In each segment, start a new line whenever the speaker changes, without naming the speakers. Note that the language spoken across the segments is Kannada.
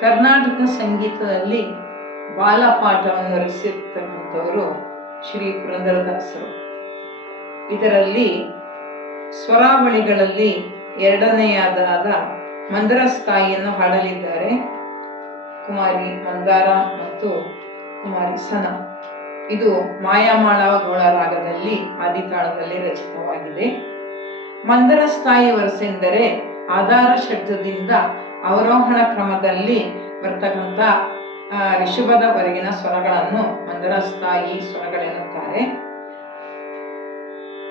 ಕರ್ನಾಟಕ ಸಂಗೀತದಲ್ಲಿ ಬಾಲಪಾಠವನ್ನು ರಚಿಸಿರ್ತಕ್ಕಂಥವರು ಶ್ರೀ ಪುರಂದರದಾಸರು. ಇದರಲ್ಲಿ ಸ್ವರಾವಳಿಗಳಲ್ಲಿ ಎರಡನೆಯದಾದ ಮಂದರಸ್ತಾಯಿಯನ್ನು ಹಾಡಲಿದ್ದಾರೆ. ಕುಮಾರಿ ಮಂದಾರ ಮತ್ತು ಕುಮಾರಿ ಸನ. ಇದು ಮಾಯಾಮಾಳವ ಗೋಳರಾಗದಲ್ಲಿ ಆದಿತಾಳದಲ್ಲಿ ರಚಿತವಾಗಿದೆ. ಮಂದರ ಸ್ಥಾಯಿ ವರ್ಸೆಂದರೆ ಆಧಾರ ಶಬ್ದದಿಂದ ಅವರೋಹಣ ಕ್ರಮದಲ್ಲಿ ಬರ್ತಕ್ಕಂಥ ಋಷಭದವರೆಗಿನ ಸ್ವರಗಳನ್ನು ಮಂದರ ಸ್ಥಾಯಿ ಸ್ವರಗಳೆನ್ನುತ್ತಾರೆ.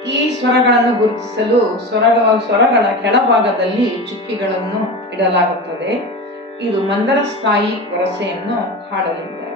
ಈ ಸ್ವರಗಳನ್ನು ಗುರುತಿಸಲು ಸ್ವರಗ ಸ್ವರಗಳ ಕೆಳಭಾಗದಲ್ಲಿ ಚುಕ್ಕಿಗಳನ್ನು ಇಡಲಾಗುತ್ತದೆ. ಇದು ಮಂದರ ಸ್ಥಾಯಿ ವರಸೆಯನ್ನು
ಹಾಡಲಿದೆ.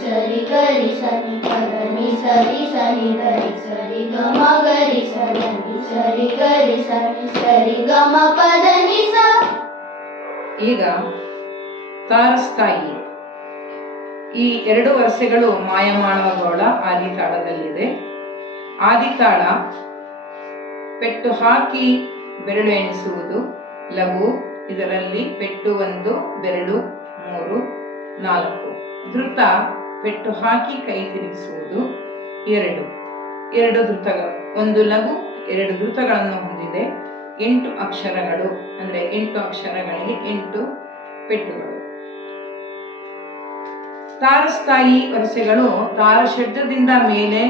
ಸರಿ ಗರಿ ಸನಿ ಪದನಿ ಸರಿ ಸನಿ ಗರಿ ಸರಿ ಗಮ ಗರಿ ಸನಿ ಸರಿ ಗರಿ ಸನಿ ಸರಿ ಗಮ ಪದನಿ ಸ ಈಗ ತಾರಸ್ತಾಯಿ ಈ ಎರಡು ವರ್ಷಗಳು ಮಾಯಮಾನವಗೌಳ ಆದಿತಾಳದಲ್ಲಿದೆ. ಆದಿತಾಳ ಪೆಟ್ಟು ಹಾಕಿ ಬೆರಳು ಎಣಿಸುವುದು, ಲಘು, ಇದರಲ್ಲಿ ಪೆಟ್ಟು ಒಂದು, ಬೆರಳು ಮೂರು, ನಾಲ್ಕು. ಧೃತ ಪೆಟ್ಟು ಹಾಕಿ ಕೈ ತಿರುಗಿಸುವುದು, ಎರಡು. ಎರಡು ಧೃತಗಳು, ಒಂದು ಲಘು, ಎರಡು ಧೃತಗಳನ್ನು ಹೊಂದಿದೆ. ಎಂಟು ಅಕ್ಷರಗಳು, ಅಂದರೆ ಎಂಟು ಅಕ್ಷರಗಳಿಗೆ ಎಂಟು ಪೆಟ್ಟುಗಳು. ತಾರಸ್ಥಾಯಿ ವರಸೆಗಳು ತಾರಶಬ್ದದಿಂದ ಮೇಲೆ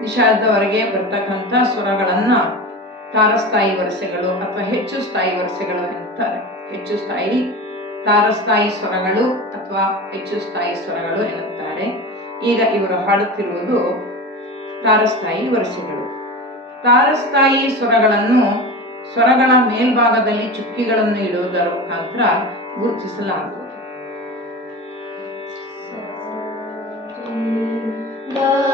ನಿಷಾದವರೆಗೆ ಬರ್ತಕ್ಕಂಥ ಸ್ವರಗಳನ್ನು ತಾರಸ್ಥಾಯಿ ವರಸೆಗಳು ಅಥವಾ ಹೆಚ್ಚು ಸ್ಥಾಯಿ ವರಸೆಗಳು ಎನ್ನುತ್ತಾರೆ. ಹೆಚ್ಚು ಸ್ಥಾಯಿ ತಾರಸ್ಥಾಯಿ ಸ್ವರಗಳು ಅಥವಾ ಹೆಚ್ಚು ಸ್ಥಾಯಿ ಸ್ವರಗಳು ಎನ್ನುತ್ತಾರೆ. ಈಗ ಇವರು ಹಾಡುತ್ತಿರುವುದು ತಾರಸ್ಥಾಯಿ ವರಸೆಗಳು. ತಾರಸ್ಥಾಯಿ ಸ್ವರಗಳನ್ನು ಸ್ವರಗಳ ಮೇಲ್ಭಾಗದಲ್ಲಿ ಚುಕ್ಕಿಗಳನ್ನು ಇಡುವುದರ ಮುಖಾಂತರ ಗುರುತಿಸಲಾಗುವುದು. the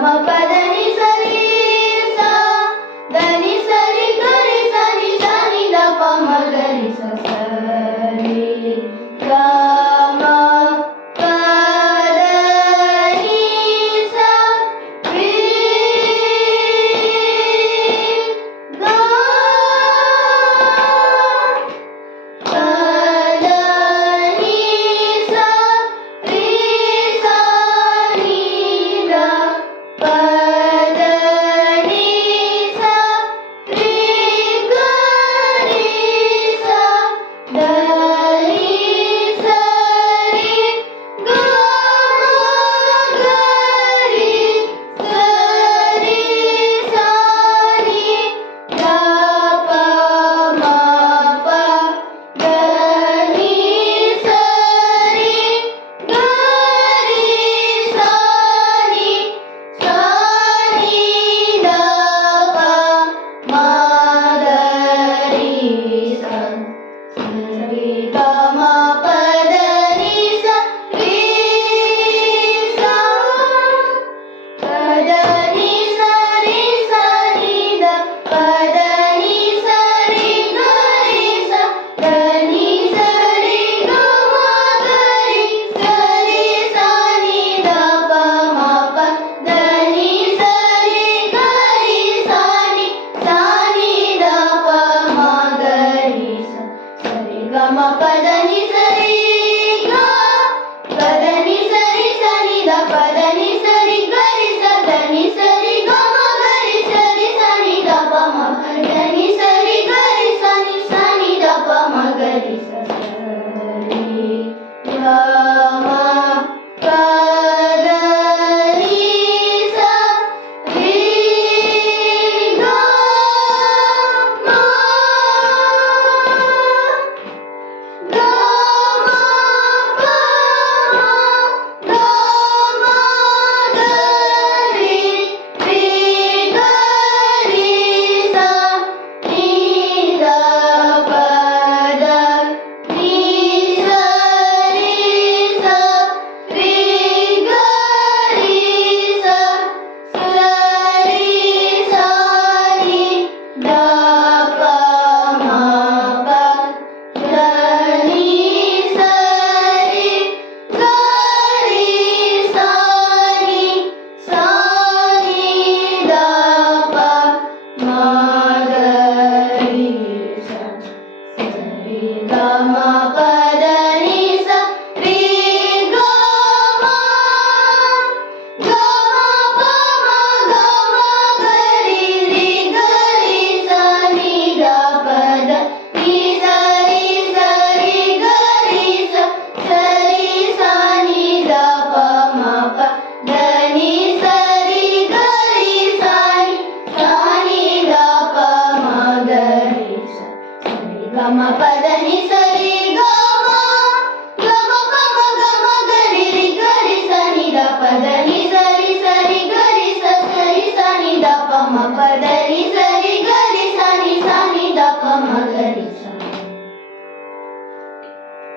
I'm Gama Padani